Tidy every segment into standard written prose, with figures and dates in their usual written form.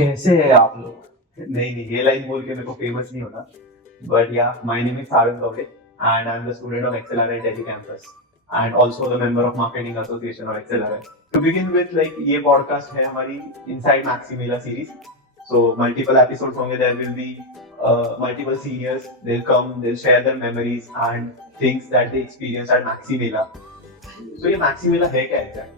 कैसे है आप लोग? नहीं नहीं, ये लाइन बोल के मेरे को फेमस नहीं होना. But yeah, my name is Sarun Kaure and I'm the student of XLRI Delhi campus and also the member of Marketing Association of XLRI. To begin with, like ये podcast है हमारी Inside Maxi Mela series. So multiple episodes होंगे. There will be multiple seniors. They'll come, they'll share their memories and things that they experienced at Maxi Mela. So ये Maxi Mela है क्या exactly?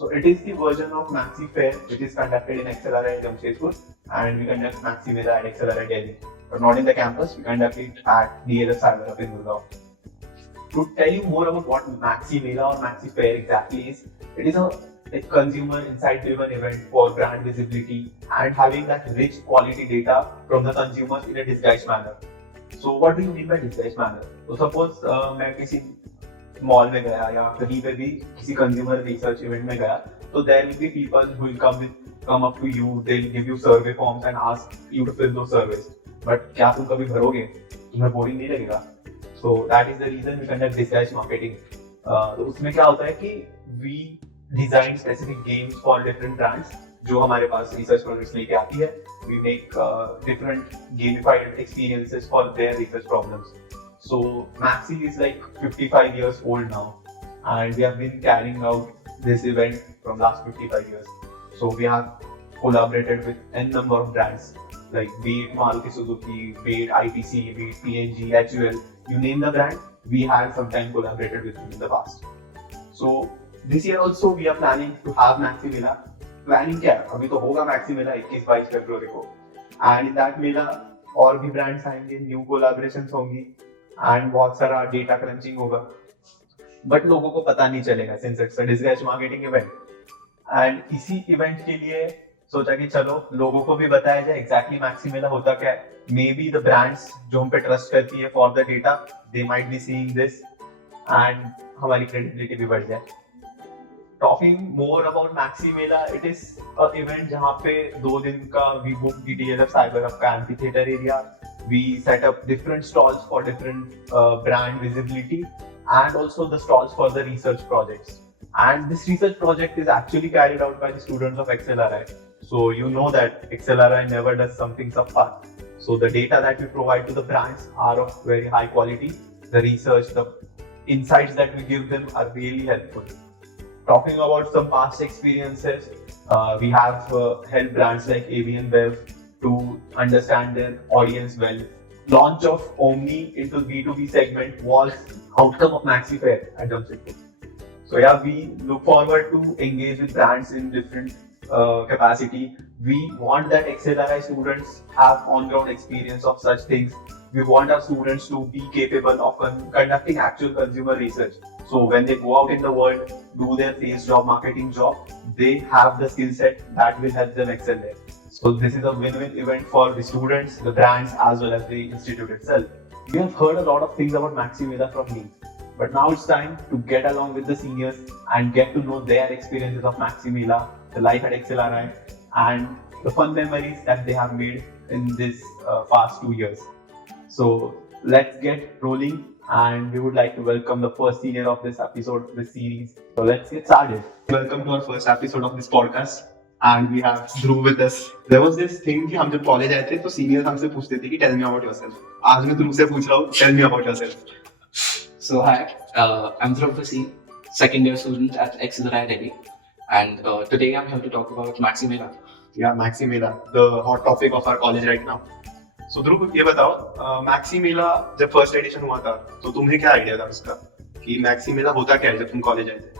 So it is the version of Maxi Fair which is conducted in XLRI Jamshedpur and we conduct Maxi Mela at XLRI Delhi. But not in the campus, we conduct it at the other side up in Gurgaon. To tell you more about what Maxi Mela or Maxi Fair exactly is, it is a consumer insight-driven event for brand visibility and having that rich quality data from the consumers in a disguised manner. So what do you mean by disguised manner? So suppose मैं किसी mall में गया या कहीं पे भी किसी consumer research event में गया, तो there will be people who will come up to you, they will give you survey forms and ask you to fill those surveys. But क्या तुम कभी भरोगे? तुम्हें बोरिंग नहीं लगेगा? So that is the reason we conduct disguised marketing. तो उसमें क्या होता है कि we design specific games for different brands जो हमारे पास रिसर्च प्रोजेक्ट्स लेके आती है. We make different gamified experiences for their research problems. So Maxi is like 55 years old now and we have been carrying out this event from last 55 years. So we have collaborated with n number of brands like be it Maruti Suzuki, be it ITC, be it PNG, HUL, you name the brand, we have sometime collaborated with them in the past. So this year also we are planning to have Maxi Mela. Planning क्या है? अभी तो होगा Maxi Mela 21-22 फरवरी को and in that मेला और भी brands आएंगे, new collaborations होंगी एंड बहुत सारा डेटा क्रंचिंग होगा. बट लोगों को पता नहीं चलेगा since it's a disguised marketing event. And इसी इवेंट के लिए सोचा कि चलो लोगों को भी बताया जाए एग्जैक्टली मैक्सी मेला होता क्या है. मे बी द ब्रांड्स जो हम पे ट्रस्ट करती है for the data, they might be seeing this and हमारी क्रेडिबिलिटी भी बढ़ जाए. Talking more about Maxi Mela, it is a event जहाँ पे 2 दिन का we book the DLF cyber hub का amphitheatre area. We set up different stalls for different brand visibility and also the stalls for the research projects. And this research project is actually carried out by the students of XLRI. So you know that XLRI never does something subpar. So the data that we provide to the brands are of very high quality. The research, the insights that we give them are really helpful. Talking about some past experiences, we have helped brands like ABN Bev to understand their audience well. Launch of Omni into B2B segment was outcome of Maxi Fair at Jamshedpur. So yeah, we look forward to engage with brands in different capacity. We want that XLRI students have on-ground experience of such things. We want our students to be capable of conducting actual consumer research. So when they go out in the world, do their sales job, marketing job, they have the skill set that will help them excel there. So this is a win-win event for the students, the brands, as well as the institute itself. We have heard a lot of things about Maxi Mela from me, but now it's time to get along with the seniors and get to know their experiences of Maxi Mela, the life at XLRI, and the fun memories that they have made in this past 2 years. So let's get rolling, and we would like to welcome the first senior of this episode, this series. So let's get started. Welcome to our first episode of this podcast. And we have Dhruv with us. There was this thing कि हम जब college आए थे तो seniors हमसे पूछते थे कि tell me about yourself. आज मैं ध्रुव से पूछ रहा हूँ, tell me about yourself. So hi, I'm Dhruv Vassi, second year student at XLRI Delhi, and today I'm here to talk about Maxi Mela. Yeah, Maxi Mela, the hot topic of our college right now. So ध्रुव ये बताओ, Maxi Mela जब first edition हुआ था तो तुम्हें क्या idea था उसका कि Maxi Mela होता क्या है जब तुम कॉलेज आए थे?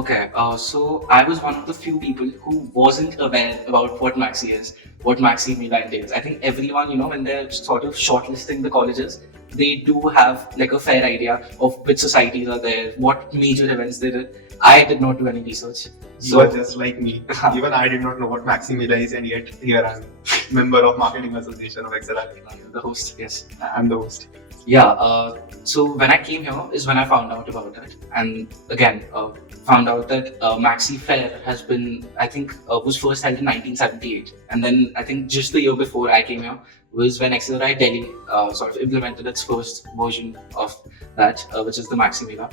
Okay, so I was one of the few people who wasn't aware about what Maxi is, what Maxi Mela entails. I think everyone, when they're sort of shortlisting the colleges, they do have like a fair idea of which societies are there, what major events there are. I did not do any research. You are just like me. Even I did not know what Maxi Mela is, and yet here I am, member of Marketing Association of XLRI. The host, yes. I'm the host. Yeah, so when I came here is when I found out about it, and again found out that Maxi Fair has been, I think, was first held in 1978, and then I think just the year before I came here was when XLRI Delhi sort of implemented its first version of that, which is the Maxi Mela.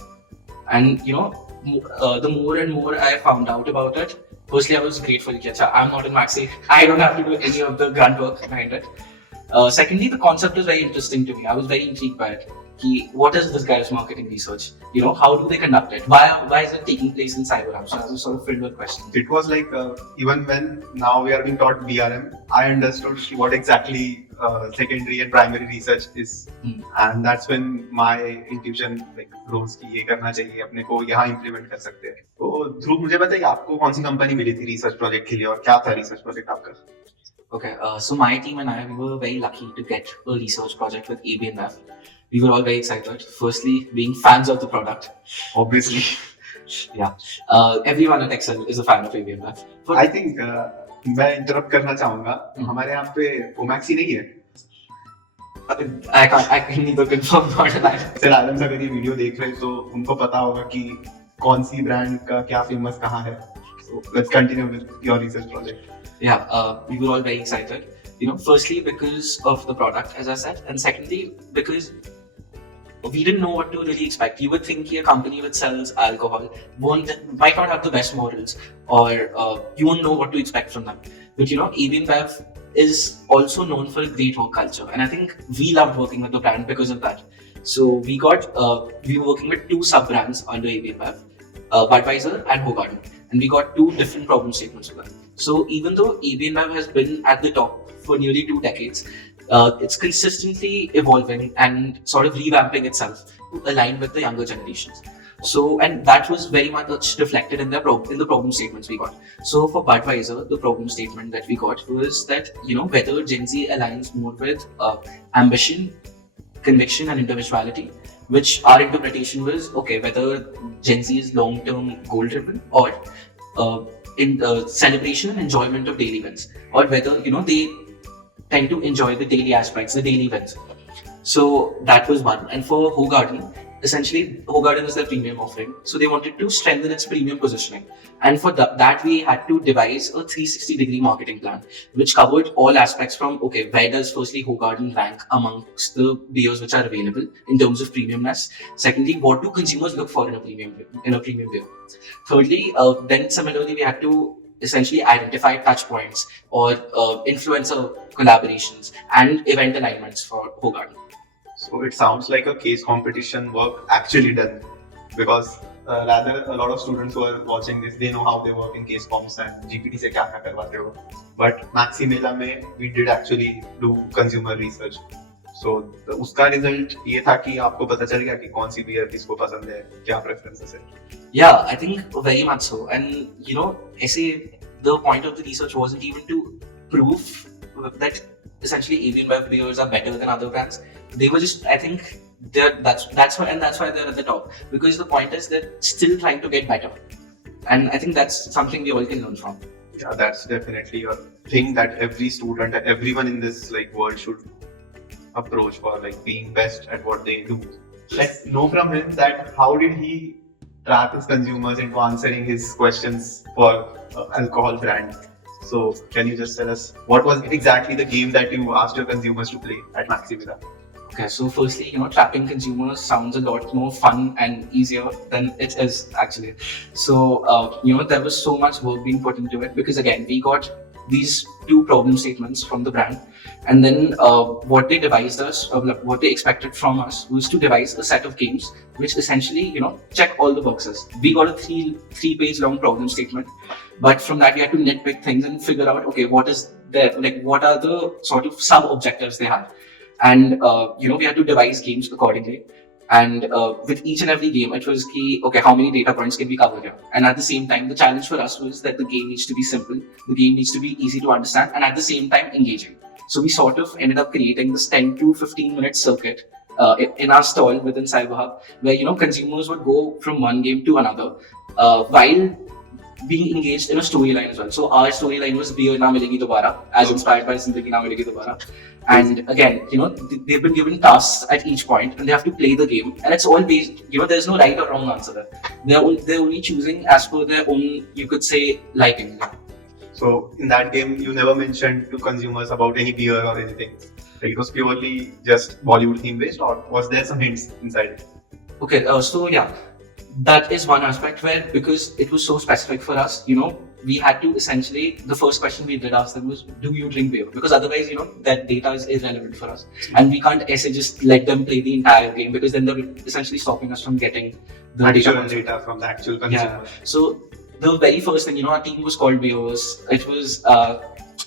And the more and more I found out about it, firstly, I was grateful that I'm not in Maxi. I don't have to do any of the grunt work behind it. Secondly, the concept is very interesting to me. I was very intrigued by it. What is this guy's marketing research? How do they conduct it? Why is it taking place in cyber hub? So I was sort of filled with questions. It was like even when now we are being taught BRM, I understood what exactly secondary and primary research is, and that's when my intuition like rose कि ये करना चाहिए अपने को यहाँ implement कर सकते हैं. तो ध्रुव मुझे बताइए आपको कौन सी कंपनी मिली थी research project के लिए और क्या था research project आपका? Okay, so my team and I, we were very lucky to get a research project with ABNF. We were all very excited. Firstly, being fans of the product. Obviously. Yeah. Everyone at Excel is a fan of ABNF. I think मैं interrupt करना चाहूँगा. हमारे यहाँ पे MAXI नहीं है. I can neither confirm nor deny. Sir Alam से अगर ये वीडियो देख रहे हैं तो उनको पता होगा कि कौन सी ब्रांड का क्या फेमस कहाँ है. So let's continue with your research project. Yeah, we were all very excited. Firstly because of the product, as I said, and secondly because we didn't know what to really expect. You would think a company which sells alcohol might not have the best morals, or you won't know what to expect from them. But ABNBev is also known for a great work culture, and I think we loved working with the brand because of that. So we were working with two sub brands under ABNBev, Budweiser and Hogarden, and we got two different problem statements for them. So even though ABNBev has been at the top for nearly 2 decades, it's consistently evolving and sort of revamping itself to align with the younger generations. So, and that was very much reflected in the problem statements we got. So for Budweiser, the problem statement that we got was that, whether Gen Z aligns more with ambition, conviction and individuality, which our interpretation was, okay, whether Gen Z is long-term goal-driven or in celebration and enjoyment of daily wins, or whether, they tend to enjoy the daily aspects, the daily wins. So that was one. And for Hogarden, essentially Hogarden is their premium offering. So they wanted to strengthen its premium positioning. And for that we had to devise a 360-degree marketing plan, which covered all aspects from, okay, where does firstly Hogarden rank amongst the beers which are available in terms of premiumness? Secondly, what do consumers look for in a premium beer? Thirdly, then similarly we had to essentially identify touch points or influencer collaborations and event alignments for Hogarden. So it sounds like a case competition work actually done, because rather a lot of students who are watching this, they know how they work in case comps and GPT से क्या क्या करवाते हो. But MAXI MELA में we did actually do consumer research. So उसका result ये था कि आपको पता चल गया कि कौन सी beer किसको पसंद है, क्या preferences है. Yeah, I think very much so. And the point of the research wasn't even to prove that essentially ABNBev beers are better than other brands. They were just, I think, that's why they're at the top, because the point is they're still trying to get better, and I think that's something we all can learn from. Yeah, that's definitely a thing that every student, everyone in this world should approach for being best at what they do. Let's know from him that how did he trap his consumers into answering his questions for alcohol brand. So can you just tell us what was exactly the game that you asked your consumers to play at MAXI MELA? Okay, so firstly, trapping consumers sounds a lot more fun and easier than it is actually. So, there was so much work being put into it, because again, we got these two problem statements from the brand, and then what they devised what they expected from us was to devise a set of games which essentially, check all the boxes. We got a three-page long problem statement, but from that we had to nitpick things and figure out, okay, what is there, what are the sort of sub-objectives they have. And, we had to devise games accordingly. And with each and every game, it was okay, how many data points can we cover here? And at the same time, the challenge for us was that the game needs to be simple, the game needs to be easy to understand, and at the same time, engaging. So we sort of ended up creating this 10 to 15 minute circuit in our stall within CyberHub, where, consumers would go from one game to another while being engaged in a storyline as well. So our storyline was Beer Na Milegi Dobara, as inspired by Zindagi Na Milegi Dobara. And again, they've been given tasks at each point, and they have to play the game. And it's all based, there's no right or wrong answer there. They're only choosing as per their own, you could say, liking. So in that game, you never mentioned to consumers about any beer or anything. It was purely just Bollywood theme based, or was there some hints inside it? Okay, so yeah. that is one aspect where, because it was so specific for us, we had to essentially, the first question we did ask them was, do you drink beer? Because otherwise, that data is irrelevant for us. And we can't just let them play the entire game, because then they're essentially stopping us from getting the actual data from the actual consumer. Yeah. So the very first thing, our team was called Beers. It was, no,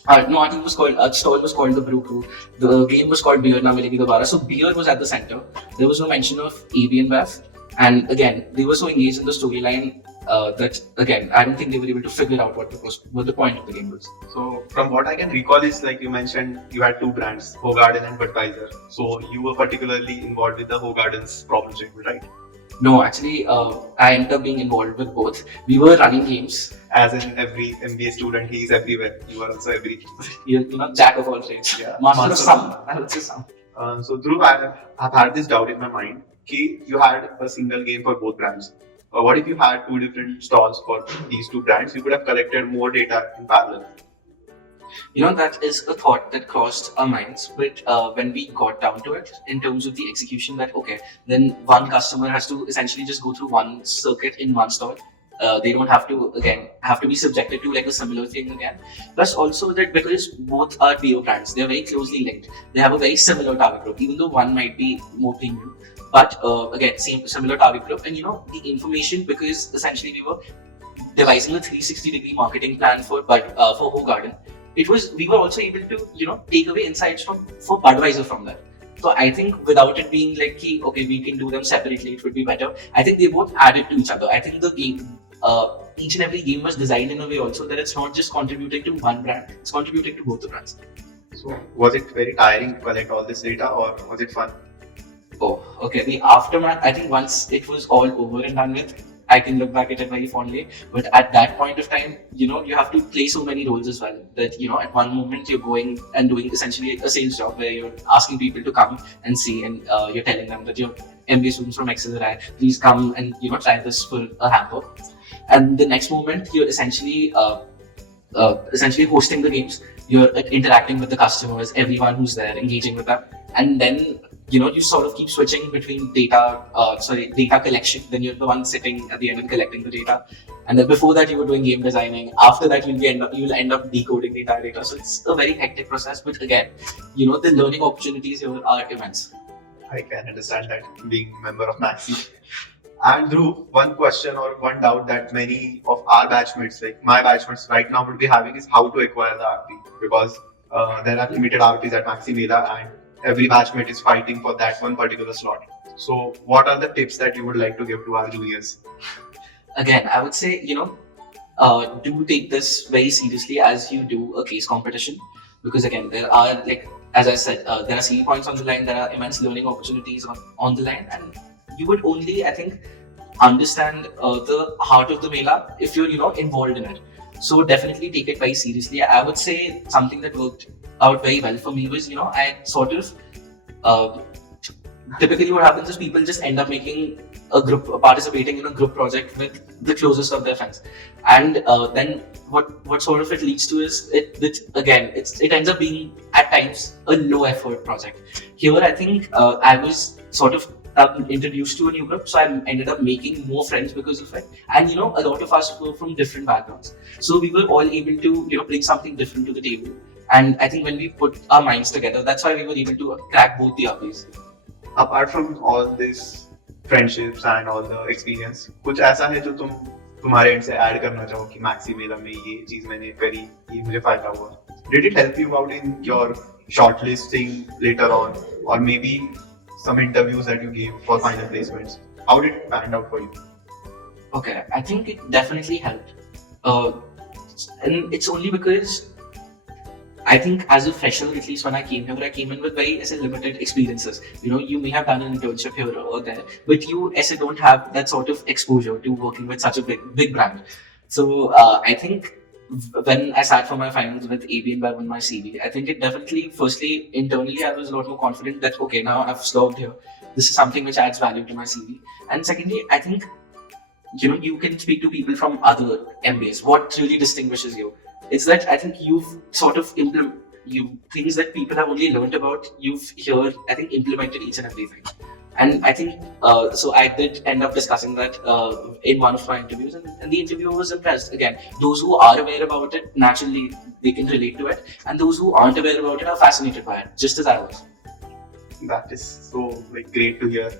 our team was called, our stall was called the Brew Crew. The game was called Beer Na Milegi Dobara. So beer was at the center. There was no mention of AB and BAF. And again, they were so engaged in the storyline that, again, I don't think they were able to figure out what the point of the game was. So from what I can recall is, like you mentioned, you had two brands, Hogarden and Budweiser. So you were particularly involved with the Hogarden's problem statement, right? No, actually, I ended up being involved with both. We were running games. As in every MBA student, he is everywhere. You are also everywhere. You're jack of all trades. Yeah. Master of some. I would say some. So Dhruv, I've had this doubt in my mind. You had a single game for both brands. What if you had two different stalls for these two brands? You could have collected more data in parallel. That is a thought that crossed our minds. But when we got down to it, in terms of the execution, that okay, then one customer has to essentially just go through one circuit in one stall. They don't have to be subjected to like a similar thing again. Plus also that because both are beer brands, they're very closely linked. They have a very similar target group, even though one might be more premium. But again, similar target group, and the information, because essentially we were devising a 360-degree marketing plan for Hogarden. We were also able to take away insights for Budweiser from that. So I think without it being like okay, we can do them separately, it would be better. I think they both added to each other. I think the game, each and every game was designed in a way also that it's not just contributing to one brand, it's contributing to both the brands. So was it very tiring to collect all this data, or was it fun? Oh, okay. The aftermath, I think once it was all over and done with, I can look back at it very fondly. But at that point of time, you have to play so many roles as well. That, at one moment you're going and doing essentially a sales job where you're asking people to come and see, and you're telling them that you're MBA students from XLRI, please come and, try this for a hamper. And the next moment you're essentially hosting the games. You're interacting with the customers, everyone who's there, engaging with them. And then you sort of keep switching between data collection. Then you're the one sitting at the end and collecting the data. And then before that, you were doing game designing. After that, you'll end up decoding the entire data. So it's a very hectic process. But again, the learning opportunities here are immense. I can understand that, being a member of MAXI. And Dhruv, one question or one doubt that many of our batchmates, like my batchmates right now, would be having is how to acquire the RP, because there are limited RPs at MAXI MELA and every batchmate is fighting for that one particular slot. So what are the tips that you would like to give to our juniors? Again, I would say, do take this very seriously as you do a case competition. Because again, there are, like, as I said, there are CE points on the line, there are immense learning opportunities on the line, and you would only, I think, understand the heart of the Mela if you're, involved in it. So definitely take it very seriously. I would say something that worked out very well for me was, I sort of, typically what happens is people just end up making participating in a group project with the closest of their friends. And then what sort of it leads to is, it ends up being at times a low effort project. Here, I think I was sort of introduced to a new group, so I ended up making more friends because of it. And a lot of us were from different backgrounds, so we were all able to bring something different to the table. And I think when we put our minds together, that's why we were able to crack both the RPs. Apart from all this friendships and all the experience, कुछ ऐसा है जो तुम्हारे and से add करना चाहो कि maxi मेला में ये चीज मैंने करी, ये मुझे फायदा हुआ? Did it help you out in your shortlisting later on, or maybe some interviews that you gave for final placements? How did it pan out for you? Okay, I think it definitely helped. And it's only because I think as a fresher, at least when I came here, I came in with very limited experiences. You may have done an internship here or there, but you don't have that sort of exposure to working with such a big brand. So I think when I sat for my finals with AB and Bev on my CV, I think it definitely, firstly, internally, I was a lot more confident that, okay, now I've served here. This is something which adds value to my CV. And secondly, I think, you can speak to people from other MBAs. What really distinguishes you? It's that I think you've sort of things that people have only learned about, you've here, I think, implemented each and everything. And I think, so I did end up discussing that in one of my interviews, and the interviewer was impressed. Again, those who are aware about it, naturally, they can relate to it. And those who aren't aware about it are fascinated by it, just as I was. That is so like great to hear.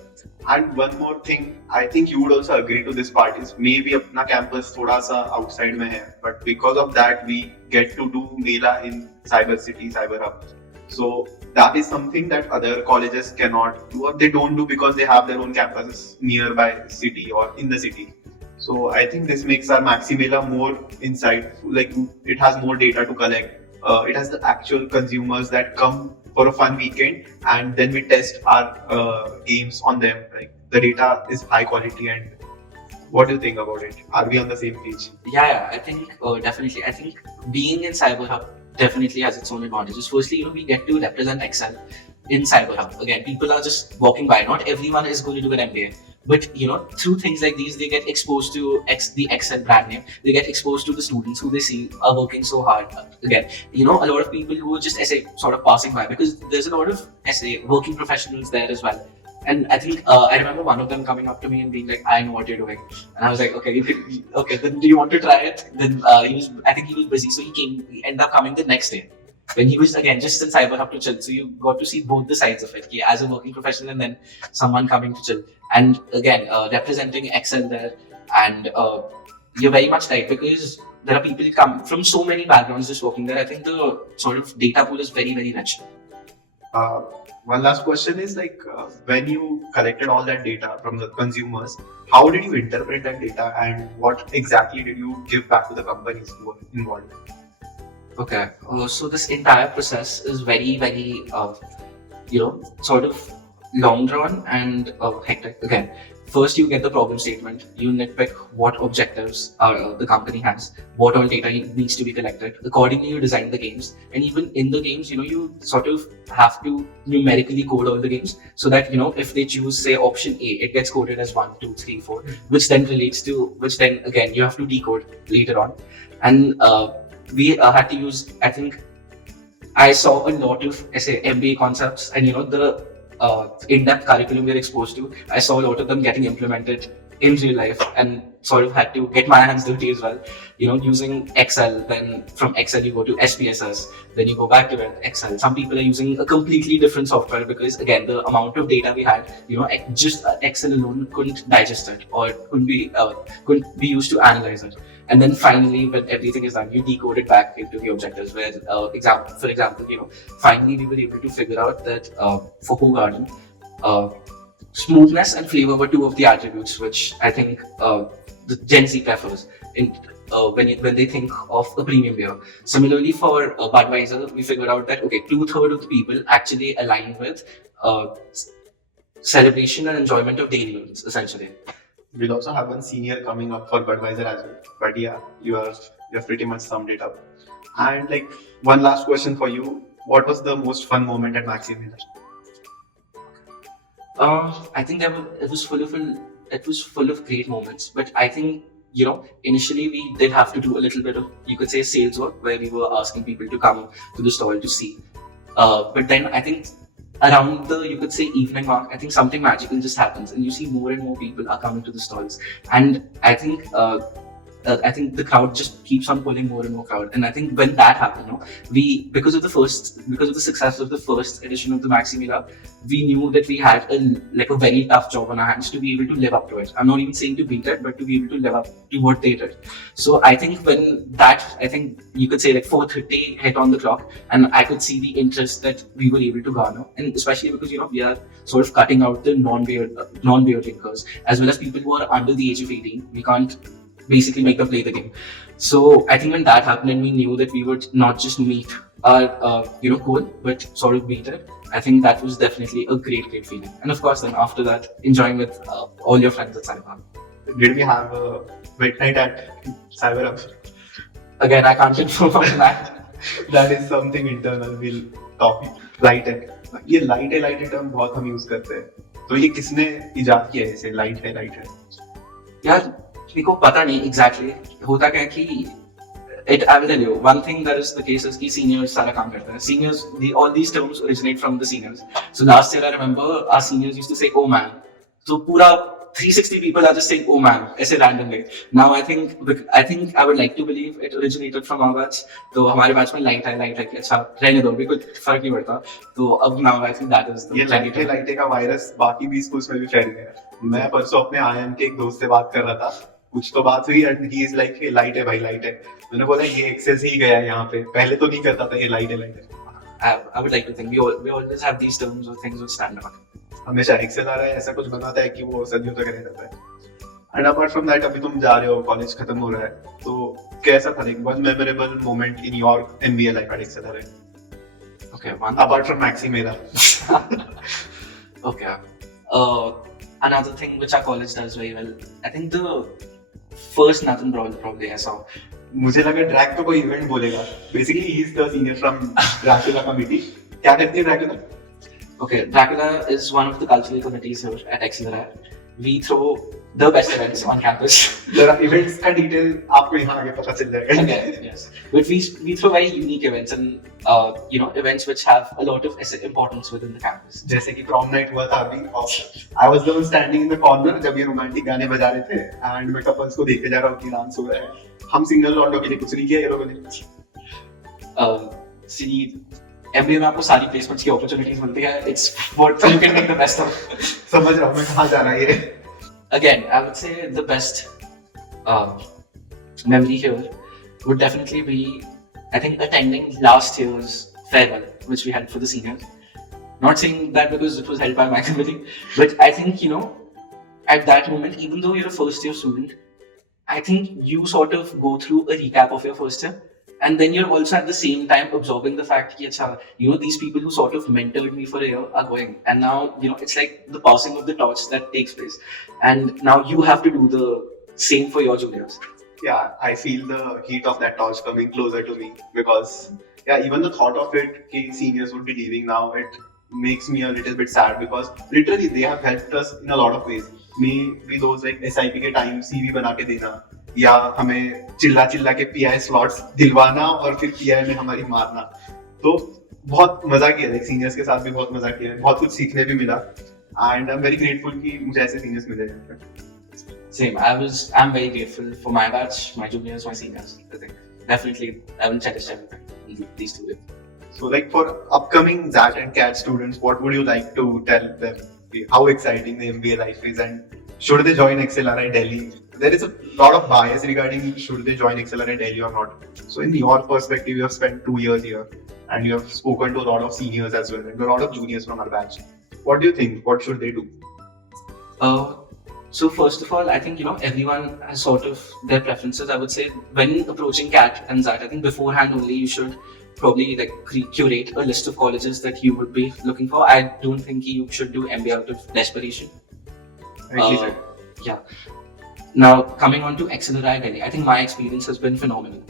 And one more thing, I think you would also agree to this part is maybe अपना campus थोड़ा सा outside में है, but because of that we get to do Mela in Cyber City, Cyber Hub. So that is something that other colleges cannot do, or they don't do because they have their own campuses nearby city or in the city. So I think this makes our Maxi Mela more inside, like it has more data to collect. It has the actual consumers that come for a fun weekend, and then we test our games on them. Like the data is high quality. And what do you think about it? Are we on the same page? Yeah, I think definitely. I think being in Cyber Hub definitely has its own advantages. Firstly, we get to represent Excel in Cyber Hub. Again, people are just walking by. Not everyone is going to do an MBA. But through things like these, they get exposed to the Excel brand name. They get exposed to the students who they see are working so hard. Again, a lot of people who are just sort of passing by, because there's a lot of working professionals there as well. And I think I remember one of them coming up to me and being like, "I know what you're doing," and I was like, "Okay, okay. Then do you want to try it?" Then I think he was busy, so he ended up coming the next day. When he was again just in Cyber Hub to chill, so you got to see both the sides of it, as a working professional and then someone coming to chill. And again, representing Excel there, and you're very much right, because there are people come from so many backgrounds just working there. I think the sort of data pool is very, very rich. One last question is when you collected all that data from the consumers, how did you interpret that data, and what exactly did you give back to the companies who were involved? Okay, so this entire process is very, very, sort of long drawn and hectic. Again, first you get the problem statement, you nitpick what objectives the company has, what all data needs to be collected. Accordingly, you design the games, and even in the games, you sort of have to numerically code all the games, so that if they choose say option A, it gets coded as 1, 2, 3, 4, which then again you have to decode later on. And we had to use, I think I saw a lot of MBA concepts, and the in-depth curriculum we're exposed to, I saw a lot of them getting implemented in real life, and sort of had to get my hands dirty as well, using Excel. Then from Excel you go to SPSS, then you go back to Excel. Some people are using a completely different software, because again the amount of data we had, just Excel alone couldn't digest it, or couldn't be used to analyze it. And then finally, when everything is done, you decode it back into the objectives. Where, for example, finally we were able to figure out that for Ho Garden, smoothness and flavor were two of the attributes which I think the Gen Z prefers when they think of a premium beer. Similarly, for Budweiser, we figured out that 2/3 of the people actually align with celebration and enjoyment of daily livings, essentially. We'll also have one senior coming up for Budweiser as well. But yeah, you have pretty much summed it up. And one last question for you: what was the most fun moment at Maxi Mela? I think it was full of great moments. But I think initially we did have to do a little bit of, you could say, sales work, where we were asking people to come to the stall to see. But then I think around the, you could say, evening mark, I think something magical just happens, and you see more and more people are coming to the stalls. And I think the crowd just keeps on pulling more and more crowd. And I think when that happened, because of the success of the first edition of the Maxi Mela, we knew that we had a very tough job on our hands to be able to live up to it. I'm not even saying to beat it, but to be able to live up to what they did. So I think when that, I think you could say 4:30 hit on the clock, and I could see the interest that we were able to garner, and especially because we are sort of cutting out the non-beer drinkers, as well as people who are under the age of 18. We can't basically make them play the game. So I think when that happened, and we knew that we would not just meet our goal, but sort of beat it, I think that was definitely a great feeling. And of course, then after that, enjoying with all your friends at Cyber Hub. Did we have a wet night at Cyber Hub? Again, I can't confirm on that. That is something internal. We'll talk. Light है. ये light है term बहुत हम use करते हैं. तो ये किसने इजाद किया है इसे light है? यार मेरे को पता नहीं एग्जैक्टली होता क्या है कि I'll tell you, one thing that is the case is कि seniors सारा काम करते हैं. Seniors, all these terms originate from the seniors. So last year I remember our seniors used to say, "Oh man." So पूरा 360 people are just saying, "Oh man," ऐसे randomly. Now I think I would like to believe it originated from our batch. तो हमारे batch में light है कि अच्छा रहने दो, भी कुछ फर्क नहीं पड़ता. तो अब now I think that is the ये लाइटे का वायरस बाकी भी स्कूल्स में भी फैल गया. मैं परसों अपने आईएम के एक दोस्त से बात कर रहा था. कुछ तो बात हुई and he is like light है भाई, लाइट है. मैंने बोला ये एक्सेस ही गया है यहाँ पे, पहले तो नहीं करता था ये लाइट है. I would like to think we always have these terms or things which stand out. हमेशा एक्सेल आ रहा है, ऐसा कुछ बनाता है कि वो सदियों तक रह जाता है. एंड अपार्ट फ्रॉम दैट, अभी तुम जा रहे हो, कॉलेज खत्म हो रहा है, तो कैसा था like one memorable moment in your MBA life at XLRI? Okay, one apart from maxi Mela. Okay. Another thing which our college does very well, I think the first Nathan Brawl probably I saw. मुझे लगा drag तो कोई event बोलेगा. Basically he is the senior from Dracula committee. क्या करती है Dracula? Okay, Dracula is one of the cultural committees here at XLRI. We throw the best events on campus. जरा events का डिटेल आपको यहाँ आगे पता चल जाएगा. Okay, yes. But we throw very unique events and events which have a lot of importance within the campus. जैसे कि प्रॉम नाइट हुआ था अभी, I was the one standing in the corner जब ये रोमांटिक गाने बजा रहे थे एंड मैं कपल्स को देखे जा रहा हूँ कि डांस हो रहा है. हम सिंगल लौंडों के लिए कुछ नहीं किया, ये लोगों ने. See, MBA में आपको सारी प्लेसमेंट्स की अपॉर्चुनिटीज मिलती है. It's what you can make the best of. समझ रहा हूँ मैं कहाँ जा रहा है ये. Again, I would say the best memory here would definitely be, I think, attending last year's farewell, which we had for the seniors. Not saying that because it was held by my committee, but I think, at that moment, even though you're a first year student, I think you sort of go through a recap of your first year. And then you're also at the same time absorbing the fact that, these people who sort of mentored me for a year are going. And now, it's like the passing of the torch that takes place. And now you have to do the same for your juniors. Yeah, I feel the heat of that torch coming closer to me because, even the thought of it, that seniors would be leaving now, it makes me a little bit sad because literally they have helped us in a lot of ways. Maybe those like SIP के time CV बना के देना, या हमें चिल्ला के PI slots दिलवाना और फिर PI में हमारी मारना. तो बहुत मजा किया है, सीनियर्स के साथ भी बहुत मजा किया है, बहुत कुछ सीखने भी मिला and I am very grateful कि मुझे ऐसे सीनियर्स मिले हैं. Same. I'm very grateful for my batch, my juniors, my seniors. I think definitely I will cherish everything these two days. So like for upcoming ZAT and CAT students, what would you like to tell them? How exciting the MBA life is and should they join XLRI Delhi? There is a lot of bias regarding should they join XLRI Delhi or not. So in your perspective, you have spent 2 years here and you have spoken to a lot of seniors as well and a lot of juniors from our batch. What do you think? What should they do? So first of all, I think everyone has sort of their preferences. I would say when approaching CAT and ZAT, I think beforehand only you should probably like curate a list of colleges that you would be looking for. I don't think you should do MBA out of desperation. Yeah. Now coming on to XLRI Delhi, I think my experience has been phenomenal.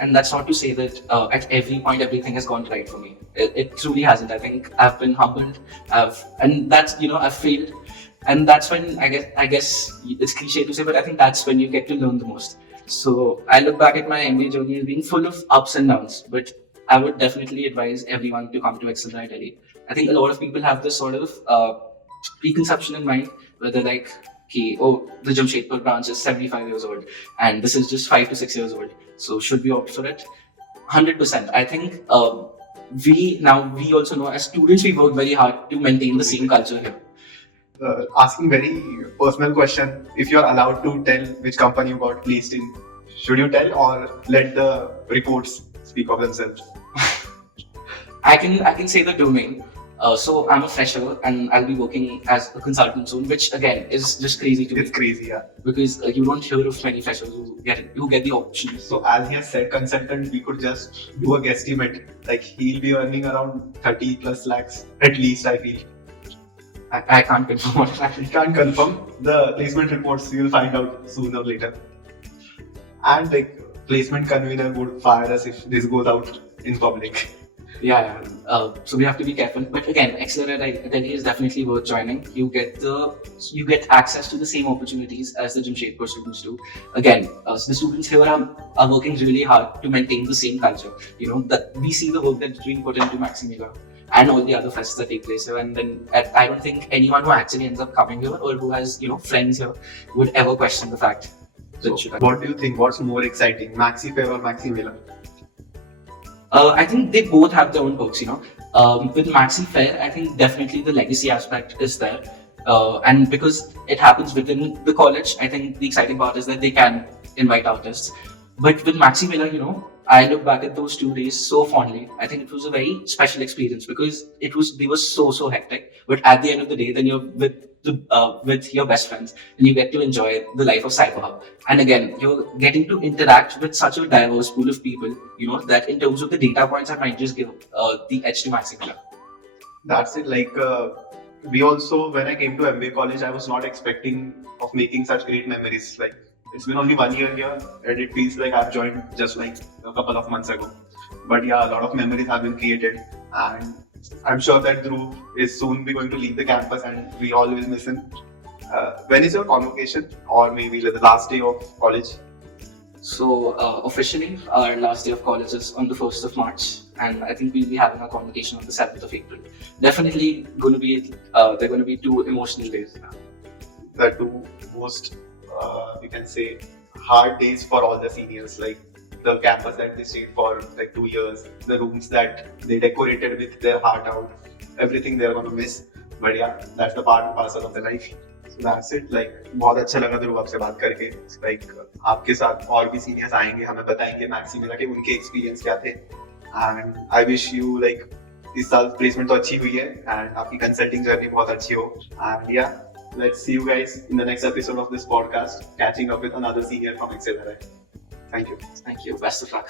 And that's not to say that at every point everything has gone right for me. It truly hasn't. I think I've been humbled. And that's I've failed. And that's when I guess it's cliche to say, but I think that's when you get to learn the most. So I look back at my MBA journey as being full of ups and downs, but I would definitely advise everyone to come to XLRI Delhi. I think a lot of people have this sort of preconception in mind where they're like, the Jamshedpur branch is 75 years old and this is just 5 to 6 years old. So should we opt for it? 100%. I think we also know as students we work very hard to maintain the same culture here. Asking very personal question, if you are allowed to tell which company you got placed in, should you tell or let the reports speak of themselves? I can say the domain. So I'm a fresher and I'll be working as a consultant soon, which again is just crazy to me. It's crazy, yeah. Because you don't hear of many freshers who get the opportunity. So as he has said consultant, we could just do a guesstimate. Like he'll be earning around 30 plus lakhs at least, I feel. I can't confirm what that is. Can't confirm. The placement reports you'll find out sooner or later. And like placement convener would fire us if this goes out in public. Yeah. So we have to be careful. But again, XLRI Delhi is definitely worth joining. You get access to the same opportunities as the Jamshedpur students do. Again, so the students here are working really hard to maintain the same culture. You know that we see the work that's being put into MAXI MELA and all the other fests that take place here. And then I don't think anyone who actually ends up coming here or who has friends here would ever question the fact. So, what do you think? What's more exciting, Maxi Fair or Maxi Mela? I think they both have their own perks, with Maxi Fair, I think definitely the legacy aspect is there. And because it happens within the college, I think the exciting part is that they can invite artists. But with Maxi Mela, I look back at those 2 days so fondly. I think it was a very special experience because they were so hectic. But at the end of the day, then you're with your best friends and you get to enjoy the life of CyberHub. And again, you're getting to interact with such a diverse pool of people, that in terms of the data points, I might just give the edge to Maxi Mela. That's it. Like we also, when I came to MBA college, I was not expecting of making such great memories. Like it's been only 1 year here, and it feels like I've joined just like a couple of months ago. But yeah, a lot of memories have been created, and I'm sure that Dhruv is soon be going to leave the campus, and we all will miss him. When is your convocation, or maybe the last day of college? So officially, our last day of college is on the 1st of March, and I think we'll be having our convocation on the 7th of April. Definitely going to be they're going to be 2 emotional days. The 2 most you can say hard days for all the seniors, like the campus that they stayed for like 2 years, the rooms that they decorated with their heart out, everything they're going to miss. But yeah, that's the part and parcel of the life. So that's it. Like बहुत अच्छा लगा ध्रुव आपसे बात करके. Like आपके साथ और भी सीनियर्स आएंगे, हमें बताएंगे मैक्सी मेला के उनके एक्सपीरियंस क्या थे. And I wish you like इस साल प्लेसमेंट तो अच्छी हुई है and आपकी कंसल्टिंग जर्नी बहुत अच्छी हो. And yeah, let's see you guys in the next episode of this podcast, catching up with another senior from XLRI. Thank you. Thank you. Best of luck.